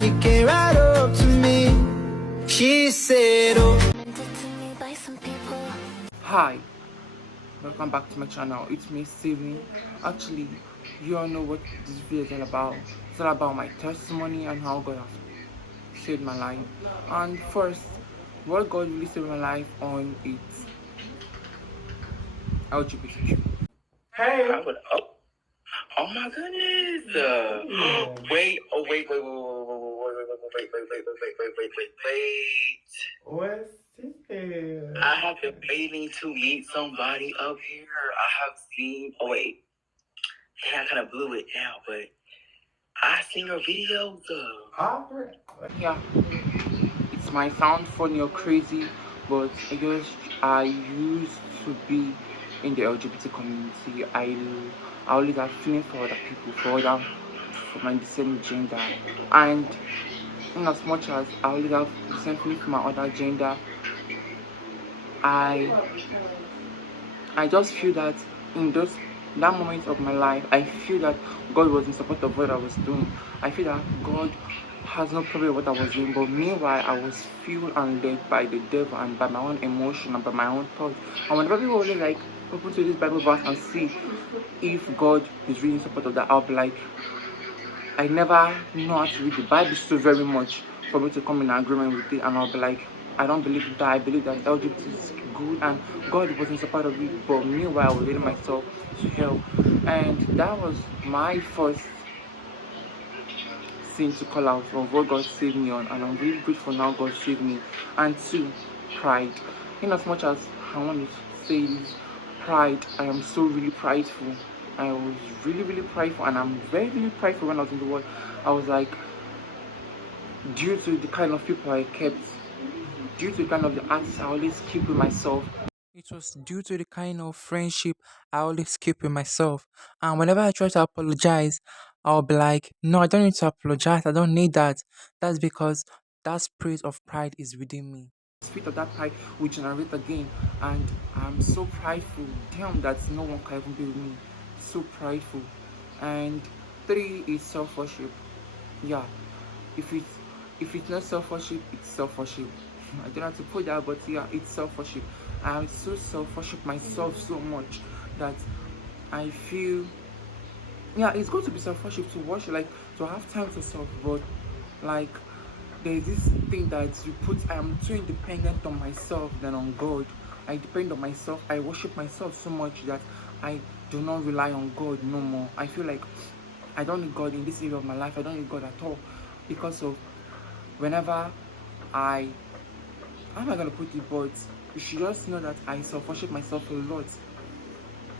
She came right up to me. She said, oh. Hi, welcome back to my channel. It's me, Steven. Actually, you all know what this video is all about. It's all about my testimony and how God has saved my life. And first, what God really saved my life on is LGBTQ. Hey. Oh my goodness. Wait, wait. What's this? I have been waiting to meet somebody up here. I have seen, I kind of blew it now, but I seen your videos. Yeah, it might sound funny or crazy, but I used to be in the LGBT community. I always have feeling for other people, for my the same gender, and in as much as I always have the same feeling for my other gender, I just feel that in that moment of my life, I feel that God was in support of what I was doing. I feel that God has no problem with what I was doing, but meanwhile I was fueled and led by the devil and by my own emotion and by my own thoughts. And whenever people always like open to this Bible verse and see if God is really in support of that, I'll be like, I never know how to read the Bible so very much for me to come in agreement with it, and I'll be like, I don't believe that. I believe that LGBT is good and God was in support of it, but meanwhile I was leading myself to hell. And that was my first sin to call out of what God saved me on, and I'm really grateful now God saved me. And two, pride. In as much as I want to say this, pride, I am so really prideful. I was really prideful, and I'm very prideful when I was in the world. I was like, due to the kind of people I kept, due to the kind of the artists I always keep with myself. It was due to the kind of friendship I always keep with myself. And whenever I try to apologize, I'll be like, no, I don't need to apologize. I don't need that. That's because that spirit of pride is within me. The spirit of that pride will generate again. And I'm so prideful. Damn, that no one can even be with me. So prideful. And three is self-worship. Yeah. If it's not self-worship, it's self-worship. I don't know how to put that, but yeah, it's self-worship. I so self-worship myself so much that I feel, yeah, it's going to be self-worship to worship, like to have time to self, but like there's this thing that you put, I am too independent on myself than on God. I depend on myself. I worship myself so much that I do not rely on God no more. I feel like I don't need God in this area of my life. I don't need God at all, because of whenever I how am I gonna put it, but you should just know that I self-worship myself a lot.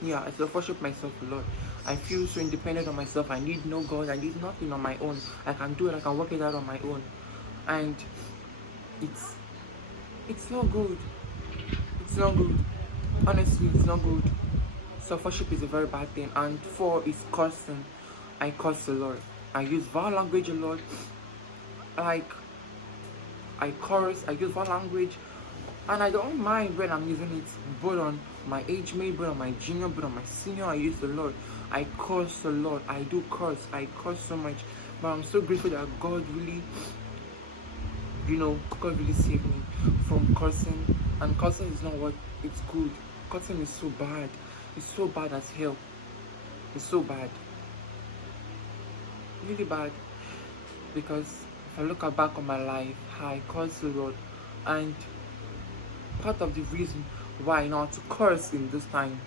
Yeah, I self-worship myself a lot. I feel so independent on myself. I need no God. I need nothing on my own. I can do it. I can work it out on my own. And it's not good. It's not good. Honestly, it's not good. Self-worship is a very bad thing. And four is cursing. I curse a lot. I use vile language a lot. Like, I chorus, I use one language, and I don't mind when I'm using it, both on my age mate, both on my junior, both on my senior. I use a lot. I curse a lot. I do curse. I curse so much. But I'm so grateful that God really, God really saved me from cursing. And cursing is not what it's good. Cursing is so bad. It's so bad as hell. It's so bad. Really bad. Because if I look back on my life, I curse a lot. And part of the reason why not to curse in this time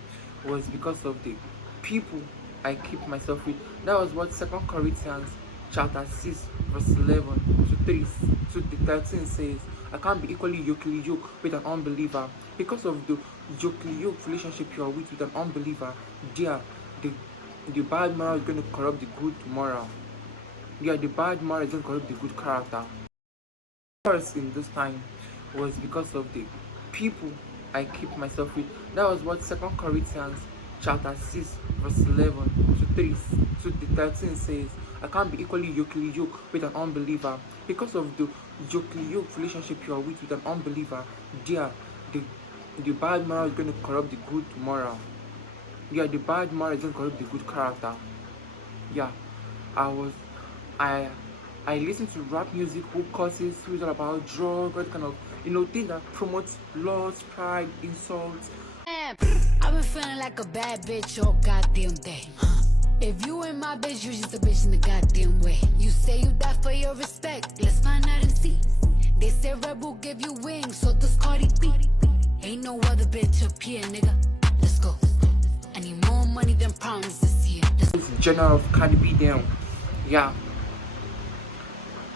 was because of the people I keep myself with. That was what 2 Corinthians chapter 6 verse 11 to 3 to the 13 says. I can't be equally yoked with an unbeliever. Because of the yoked relationship you are with an unbeliever, there the bad moral is going to corrupt the good moral. Yeah, the bad moral is going to corrupt the good character. First in this time was because of the people I keep myself with. That was what 2 Corinthians chapter 6 verse 11 to 3 to the 13 says. I can't be equally yoked with an unbeliever. Because of the yoked relationship you are with an unbeliever, there the bad moral is going to corrupt the good moral. Yeah, the bad moral is going to corrupt the good character. Yeah, I I listen to rap music who causes, who is all about drugs, all kind of things that promotes loss, pride, insults. I've been feeling like a bad bitch all goddamn day. If you ain't my bitch, you just a bitch in the goddamn way. You say you die for your respect, let's find out and see. They say Red Bull give you wings, so does Cardi B. Ain't no other bitch up here, nigga. Let's go. I need more money than promises this year. This genre of Cardi B down. Yeah.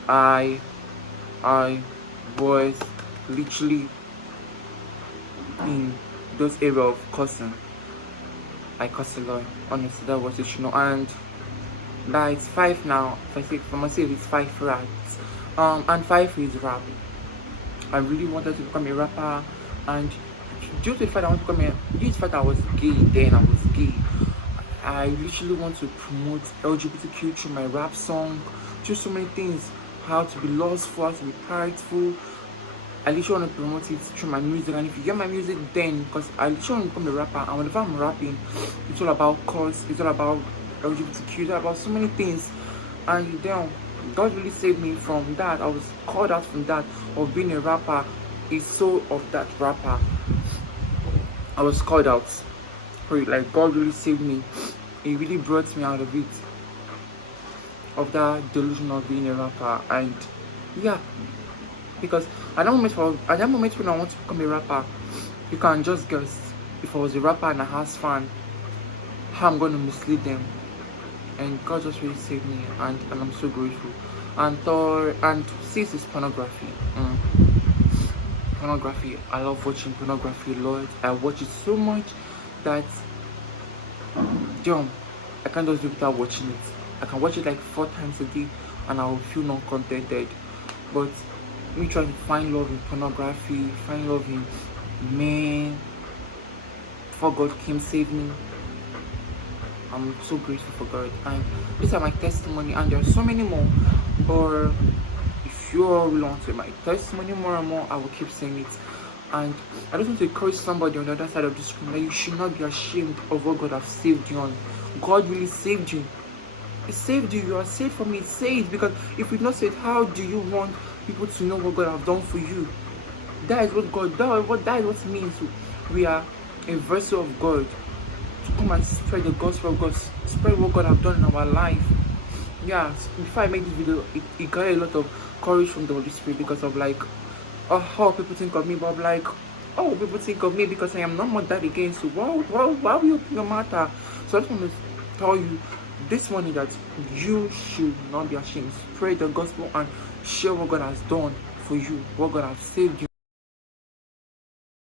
I was literally in those area of cussing. I cuss a lot, honestly. That was it, and that is 5 now. If I must say it's 5 raps, and 5 is rap. I really wanted to become a rapper, and due to the fact I want to become due to the fact I was gay then, I was gay. I literally want to promote LGBTQ through my rap song, through so many things. How to be lustful, how to be prideful. I literally want to promote it through my music, and if you get my music then, because I literally want to become a rapper, and whenever I'm rapping, it's all about cause, it's all about LGBTQ, it's all about so many things. And then God really saved me from that. I was called out from that of being a rapper, a soul of that rapper. I was called out for it. Like, God really saved me. He really brought me out of it, of that delusion of being a rapper. And yeah, because at that moment when I want to become a rapper, you can just guess, if I was a rapper and a house fan, how I'm going to mislead them. And God just really saved me, and I'm so grateful. And 6 is pornography. Pornography, I love watching pornography a lot. I watch it so much that I can't just do without watching it. I can watch it like 4 times a day and I will feel not contented. But me trying to find love in pornography, find love in men, before God came save me. I'm so grateful for God, and these are my testimony, and there are so many more. But if you all really want to hear my testimony more and more, I will keep saying it. And I just want to encourage somebody on the other side of the screen that you should not be ashamed of what God has saved you on. God really saved you. He saved you. You are saved from it. Say it, because if you not say it, how do you want people to know what God has done for you? That is what that is what it means. We are a vessel of God to come and spread the gospel of God, spread what God has done in our life. Yeah, before I make this video, it got a lot of courage from the Holy Spirit, because of like, how people think of me, but like, oh, people think of me because I am not more that again. So why will you open your matter? So I just want to tell you this morning that you should not be ashamed. Spread the gospel and share what God has done for you, what God has saved you.